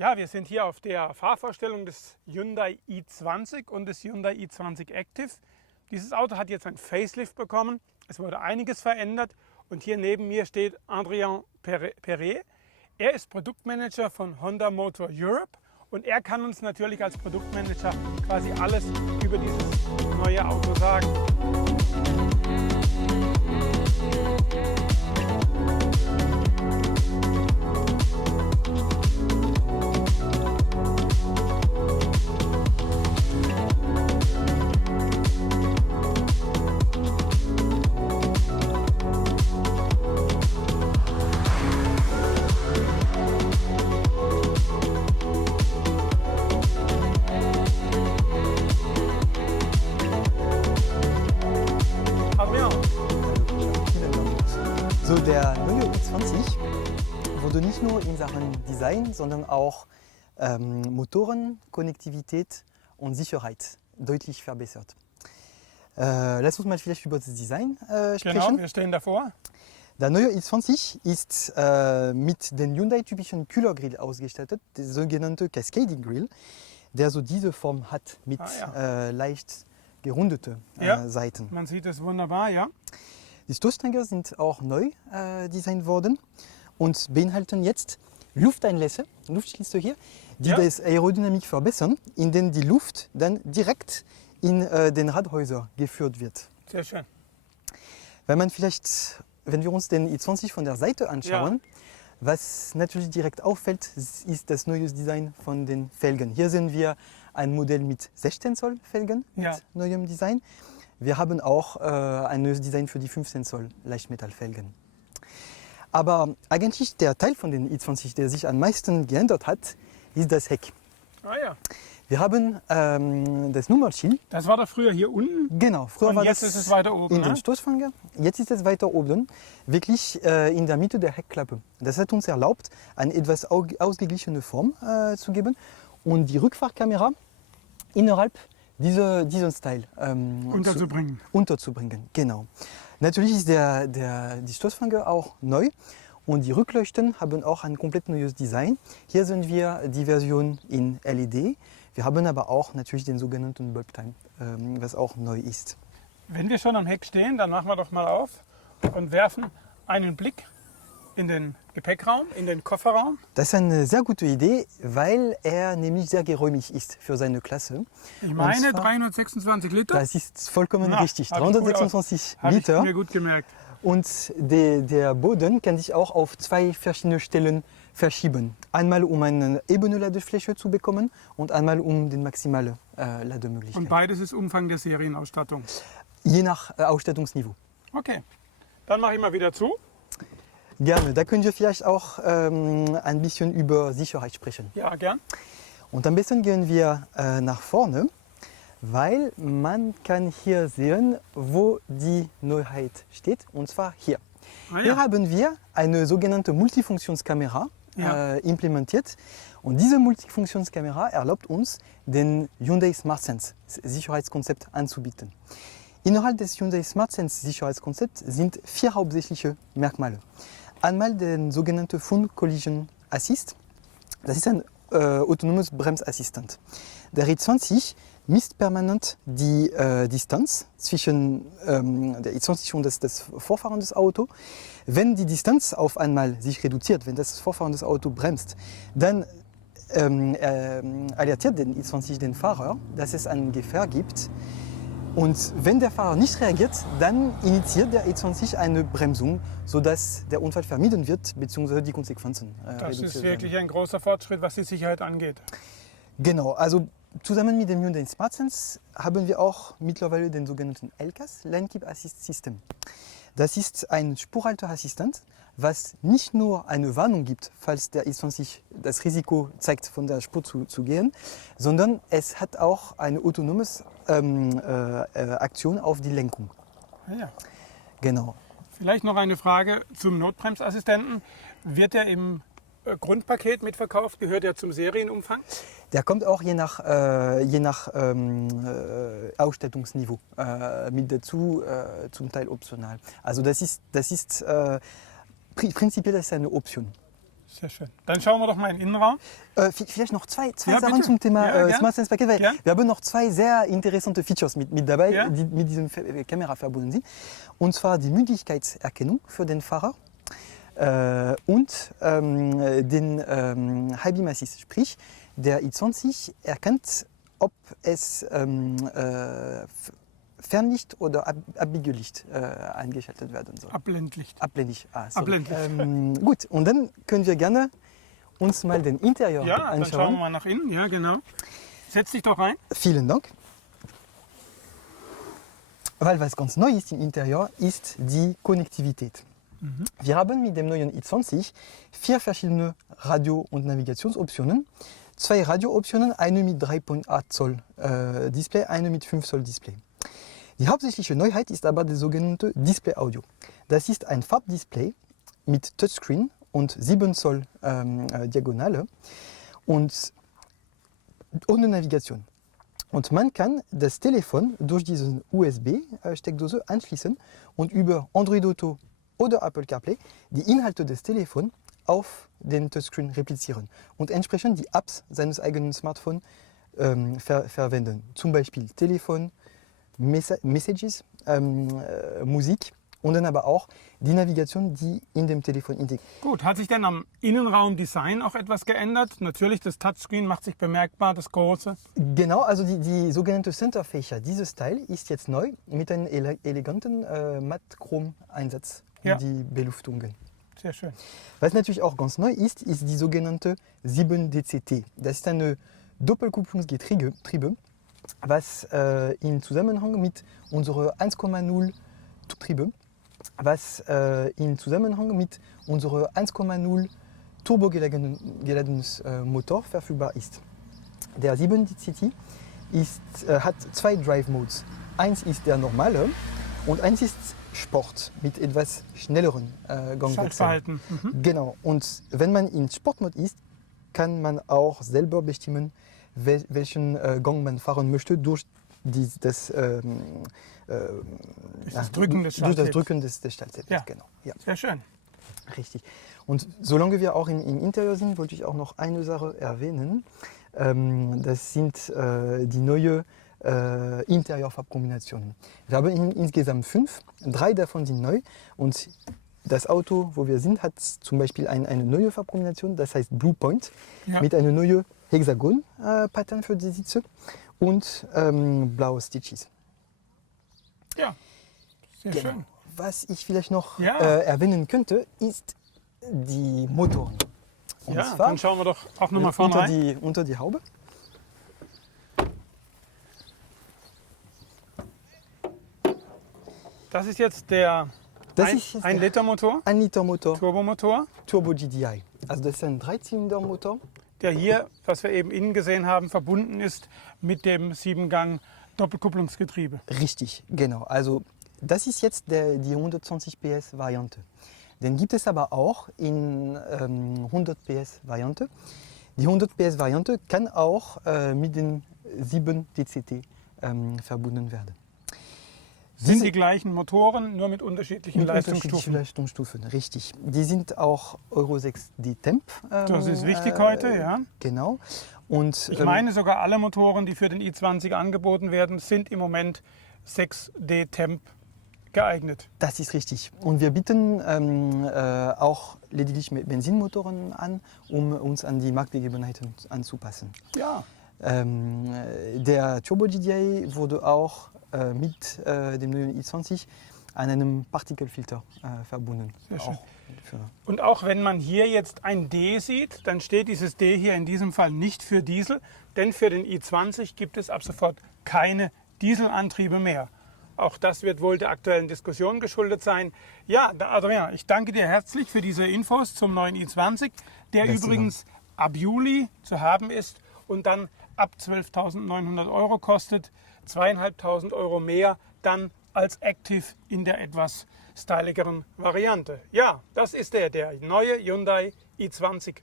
Ja, wir sind hier auf der Fahrvorstellung des Hyundai i20 und des Hyundai i20 Active. Dieses Auto hat jetzt ein Facelift bekommen. Es wurde einiges verändert und hier neben mir steht Adrien Perret. Er ist Produktmanager von Honda Motor Europe und er kann uns natürlich als Produktmanager quasi alles über dieses neue Auto sagen. So, der neue i20 wurde nicht nur in Sachen Design, sondern auch Motoren, Konnektivität und Sicherheit deutlich verbessert. Lass uns mal vielleicht über das Design sprechen. Genau, wir stehen davor. Der neue i20 ist mit dem Hyundai-typischen Kühlergrill ausgestattet, der sogenannte Cascading Grill, der so diese Form hat mit leicht gerundete Seiten. Man sieht es wunderbar, ja. Die Stoßdämpfer sind auch neu designt worden und beinhalten jetzt Lufteinlässe, Luftschlitze hier, die das Aerodynamik verbessern, indem die Luft dann direkt in den Radhäuser geführt wird. Sehr schön. Wenn wir uns den i20 von der Seite anschauen, was natürlich direkt auffällt, ist das neue Design von den Felgen. Hier sehen wir ein Modell mit 16 Zoll Felgen mit neuem Design. Wir haben auch ein neues Design für die 15 Zoll Leichtmetallfelgen. Aber eigentlich der Teil von den i20, der sich am meisten geändert hat, ist das Heck. Ah ja. Wir haben das Nummernschild. Das war da früher hier unten. Genau, früher und war jetzt das ist es weiter oben, in den Stoßfänger. Jetzt ist es weiter oben, wirklich in der Mitte der Heckklappe. Das hat uns erlaubt, eine etwas ausgeglichene Form zu geben und die Rückfahrkamera innerhalb diesen Style unterzubringen. Genau. Natürlich ist die Stoßfänger auch neu und die Rückleuchten haben auch ein komplett neues Design. Hier sehen wir die Version in LED. Wir haben aber auch natürlich den sogenannten Bulb Time, was auch neu ist. Wenn wir schon am Heck stehen, dann machen wir doch mal auf und werfen einen Blick in den Gepäckraum, in den Kofferraum. Das ist eine sehr gute Idee, weil er nämlich sehr geräumig ist für seine Klasse. Ich meine 326 Liter. Das ist vollkommen richtig, 326 Liter. Habe ich mir gut gemerkt. Und der Boden kann sich auch auf zwei verschiedene Stellen verschieben. Einmal um eine ebene Ladefläche zu bekommen und einmal um die maximale Lademöglichkeit. Und beides ist Umfang der Serienausstattung? Je nach Ausstattungsniveau. Okay, dann mache ich mal wieder zu. Gerne, da können wir vielleicht auch ein bisschen über Sicherheit sprechen. Ja, gern. Und am besten gehen wir nach vorne, weil man kann hier sehen, wo die Neuheit steht, und zwar hier. Ah, ja. Hier haben wir eine sogenannte Multifunktionskamera implementiert. Und diese Multifunktionskamera erlaubt uns, den Hyundai SmartSense Sicherheitskonzept anzubieten. Innerhalb des Hyundai SmartSense Sicherheitskonzepts sind 4 hauptsächliche Merkmale. Einmal den sogenannten Full Collision Assist. Das ist ein autonomes Bremsassistent. Der i20 misst permanent die Distanz zwischen der i20 und das vorfahrendes Auto. Wenn die Distanz auf einmal sich reduziert, wenn das vorfahrendes Auto bremst, dann alertiert den i20 den Fahrer, dass es eine Gefahr gibt. Und wenn der Fahrer nicht reagiert, dann initiiert der i20 eine Bremsung, sodass der Unfall vermieden wird bzw. die Konsequenzen reduziert werden. Das ist wirklich ein großer Fortschritt, was die Sicherheit angeht. Genau, also zusammen mit dem Hyundai SmartSense haben wir auch mittlerweile den sogenannten LCAS, Lane Keep Assist System. Das ist ein Spurhalteassistent, was nicht nur eine Warnung gibt, falls der i20 das Risiko zeigt, von der Spur zu gehen, sondern es hat auch eine autonome Aktion auf die Lenkung. Ja. Genau. Vielleicht noch eine Frage zum Notbremsassistenten. Wird er im Grundpaket mitverkauft? Gehört er zum Serienumfang? Der kommt auch je nach Ausstattungsniveau mit dazu, zum Teil optional. Also das ist prinzipiell das ist eine Option. Sehr schön. Dann schauen wir doch mal in den Innenraum. Vielleicht noch zwei Ja, Sachen bitte. zum Thema Ja, gern. Smart Sense Paket, weil Gern. wir haben noch zwei sehr interessante Features mit dabei, Ja. die mit dieser Kamera verbunden sind. Und zwar die Müdigkeitserkennung für den Fahrer und den High Beam Assist. Sprich, der i20 erkennt, ob es Fernlicht oder Abbiegelicht eingeschaltet werden soll. Abblendlicht. Abblendlicht. Sorry. Abblendlicht. Gut, und dann können wir gerne uns mal den Interieur Ja, dann schauen wir anschauen. mal nach innen. Ja, genau. Setz dich doch rein. Vielen Dank. Weil was ganz neu ist im Interieur, ist die Konnektivität. Wir haben mit dem neuen i20 4 verschiedene Radio- und Navigationsoptionen. 2 Radiooptionen, eine mit 3,8 Zoll Display, eine mit 5 Zoll Display. Die hauptsächliche Neuheit ist aber das sogenannte Display Audio. Das ist ein Farbdisplay mit Touchscreen und 7 Zoll Diagonale und ohne Navigation. Und man kann das Telefon durch diese USB-Steckdose anschließen und über Android Auto oder Apple CarPlay die Inhalte des Telefons auf den Touchscreen replizieren und entsprechend die Apps seines eigenen Smartphones verwenden. Zum Beispiel Telefon, Messages, Musik und dann aber auch die Navigation, die in dem Telefon integriert. Gut, hat sich denn am Innenraumdesign auch etwas geändert? Natürlich, das Touchscreen macht sich bemerkbar, das große. Genau, also die sogenannte Centerfächer, dieses Teil ist jetzt neu mit einem eleganten Matt-Chrom-Einsatz Ja. in die Beluftungen. Sehr schön. Was natürlich auch ganz neu ist, ist die sogenannte 7DCT. Das ist eine Doppelkupplungsgetriebe, was in Zusammenhang mit unserer 1,0 Triebe, was in Zusammenhang mit unserer 1,0 turbogeladenes Motor verfügbar ist. Der 7DCT hat 2 Drive Modes. Eins ist der normale und eins ist Sport mit etwas schnelleren Gangwechseln. Schaltverhalten. Genau, und wenn man in Sportmode ist, kann man auch selber bestimmen, welchen Gang man fahren möchte durch das Drücken des durch das Schalthebels. Drücken des Schalthebels. Ja. Genau. Ja, Sehr schön. richtig. Und solange wir auch im Interieur sind, wollte ich auch noch eine Sache erwähnen. Das sind die neue Interiorfarbkombinationen. Wir haben insgesamt 5, 3 davon sind neu und das Auto, wo wir sind, hat zum Beispiel eine neue Farbkombination, das heißt Blue Point, Ja. mit einer neuen Hexagon-Pattern für die Sitze und blaue Stitches. Ja, sehr Genau. schön. Was ich vielleicht noch Ja. erwähnen könnte, ist die Motoren. Und Ja, zwar dann schauen wir doch auch nochmal vorne rein. unter die Haube. Das ist jetzt der Das ist jetzt 1 Liter Motor, 1 Liter Motor, Turbomotor, Turbo GDI. Also das ist ein 3-Zylinder-Motor. der hier, was wir eben innen gesehen haben, verbunden ist mit dem 7-Gang Doppelkupplungsgetriebe. Richtig, genau. Also das ist jetzt die 120 PS Variante. Den gibt es aber auch in 100 PS Variante. Die 100 PS Variante kann auch mit den 7 DCT verbunden werden. Sind die gleichen Motoren, nur mit unterschiedlichen mit Leistungsstufen. unterschiedlichen Leistungsstufen, richtig. Die sind auch Euro 6 D-Temp. Das ist wichtig heute, ja. Genau. Und, Ich meine sogar alle Motoren, die für den i20 angeboten werden, sind im Moment 6D Temp geeignet. das ist richtig. Und wir bieten auch lediglich Benzinmotoren an, um uns an die Marktgegebenheiten anzupassen. Ja, Der Turbo GDI wurde auch mit dem neuen i20 an einem Partikelfilter verbunden. Sehr schön. Auch für und auch wenn man hier jetzt ein D sieht, dann steht dieses D hier in diesem Fall nicht für Diesel, denn für den i20 gibt es ab sofort keine Dieselantriebe mehr. Auch das wird wohl der aktuellen Diskussion geschuldet sein. Ja, Adrian, ich danke dir herzlich für diese Infos zum neuen i20, der Besten übrigens ab Juli zu haben ist und dann ab 12.900 Euro kostet, 2.500 Euro mehr dann als Active in der etwas styligeren Variante. Ja, das ist der neue Hyundai i20